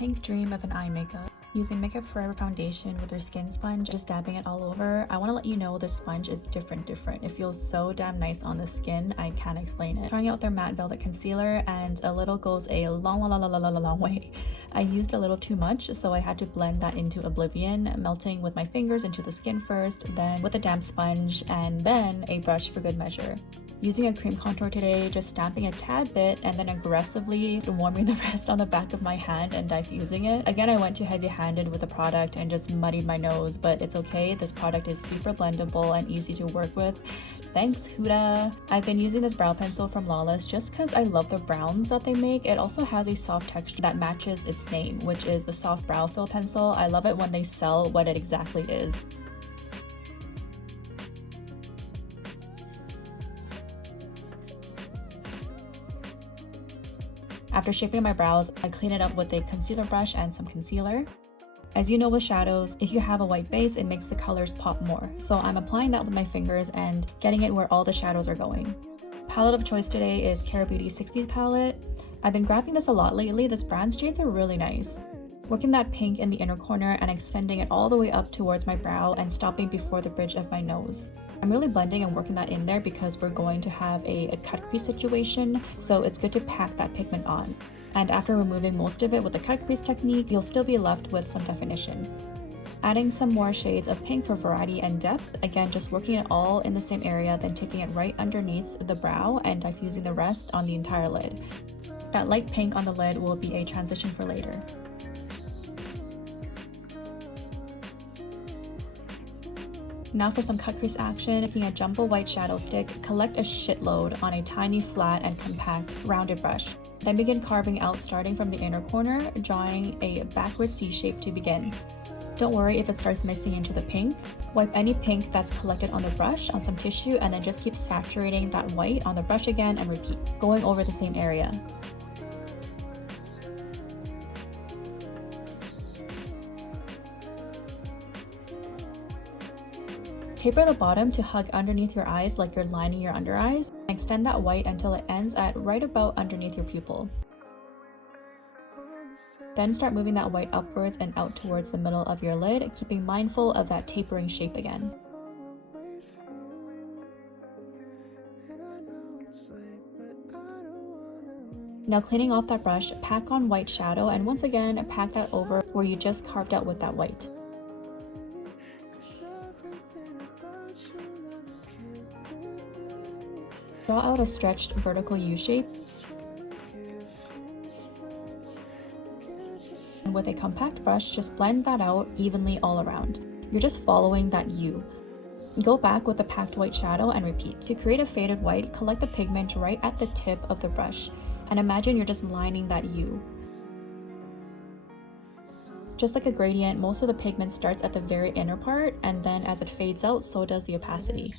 Pink dream of an eye makeup. Using Makeup Forever foundation with their skin sponge, just dabbing it all over. I want to let you know this sponge is different. It feels so damn nice on the skin, I can't explain it. Trying out their matte velvet concealer, and a little goes a long way. I used a little too much, so I had to blend that into oblivion, melting with my fingers into the skin first, then with a damp sponge, and then a brush for good measure. Using a cream contour today, just stamping a tad bit and then aggressively warming the rest on the back of my hand and diffusing it. Again, I went too heavy-handed with the product and just muddied my nose, but it's okay. This product is super blendable and easy to work with. Thanks, Huda! I've been using this brow pencil from Lawless just because I love the browns that they make. It also has a soft texture that matches its name, which is the Soft Brow Fill Pencil. I love it when they sell what it exactly is. After shaping my brows, I clean it up with a concealer brush and some concealer. As you know with shadows, if you have a white base, it makes the colors pop more. So I'm applying that with my fingers and getting it where all the shadows are going. Palette of choice today is Kara Beauty 60s palette. I've been grabbing this a lot lately. This brand's shades are really nice. Working that pink in the inner corner and extending it all the way up towards my brow and stopping before the bridge of my nose. I'm really blending and working that in there because we're going to have a cut crease situation, so it's good to pack that pigment on. And after removing most of it with the cut crease technique, you'll still be left with some definition. Adding some more shades of pink for variety and depth, again just working it all in the same area, then taking it right underneath the brow and diffusing the rest on the entire lid. That light pink on the lid will be a transition for later. Now for some cut crease action, taking a jumbo white shadow stick, collect a shitload on a tiny flat and compact rounded brush. Then begin carving out starting from the inner corner, drawing a backward C shape to begin. Don't worry if it starts mixing into the pink. Wipe any pink that's collected on the brush on some tissue and then just keep saturating that white on the brush again and repeat, going over the same area. Taper the bottom to hug underneath your eyes like you're lining your under eyes. Extend that white until it ends at right about underneath your pupil. Then start moving that white upwards and out towards the middle of your lid, keeping mindful of that tapering shape again. Now cleaning off that brush, pack on white shadow and once again pack that over where you just carved out with that white. Draw out a stretched vertical U shape. And with a compact brush, just blend that out evenly all around. You're just following that U. Go back with the packed white shadow and repeat. To create a faded white, collect the pigment right at the tip of the brush and imagine you're just lining that U. Just like a gradient, most of the pigment starts at the very inner part, and then as it fades out, so does the opacity.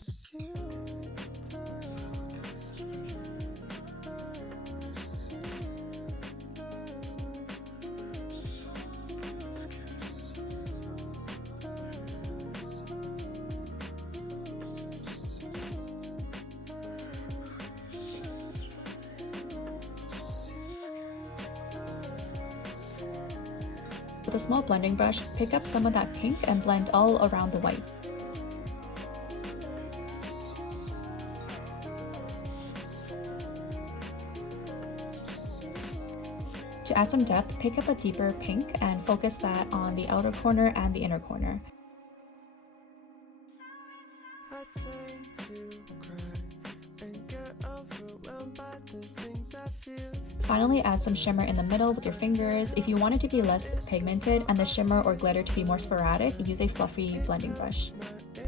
With a small blending brush, pick up some of that pink and blend all around the white. To add some depth, pick up a deeper pink and focus that on the outer corner and the inner corner. Finally, add some shimmer in the middle with your fingers. If you want it to be less pigmented and the shimmer or glitter to be more sporadic, use a fluffy blending brush.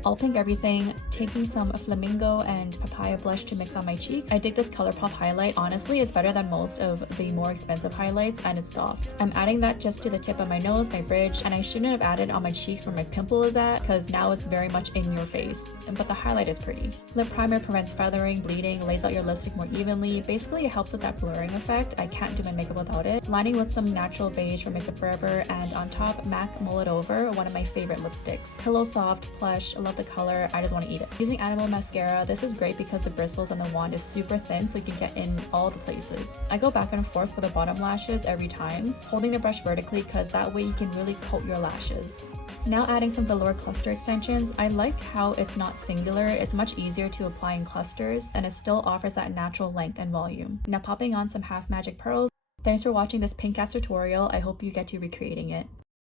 I'll pink everything, taking some flamingo and papaya blush to mix on my cheeks. I dig this ColourPop highlight. Honestly, it's better than most of the more expensive highlights and it's soft. I'm adding that just to the tip of my nose, my bridge, and I shouldn't have added on my cheeks where my pimple is at because now it's very much in your face. But the highlight is pretty. Lip primer prevents feathering, bleeding, lays out your lipstick more evenly. Basically, it helps with that blurring effect. I can't do my makeup without it. Lining with some natural beige from Makeup Forever, and on top, MAC Mull It Over, one of my favorite lipsticks. Pillow soft, plush, love love the color. I just want to eat it. Using Animal Mascara, this is great because the bristles on the wand is super thin, so you can get in all the places. I go back and forth for the bottom lashes every time, holding the brush vertically because that way you can really coat your lashes. Now adding some velour cluster extensions. I like how it's not singular, it's much easier to apply in clusters, and it still offers that natural length and volume. Now popping on some Half Magic pearls. Thanks for watching this pink cast tutorial. I hope you get to recreating it.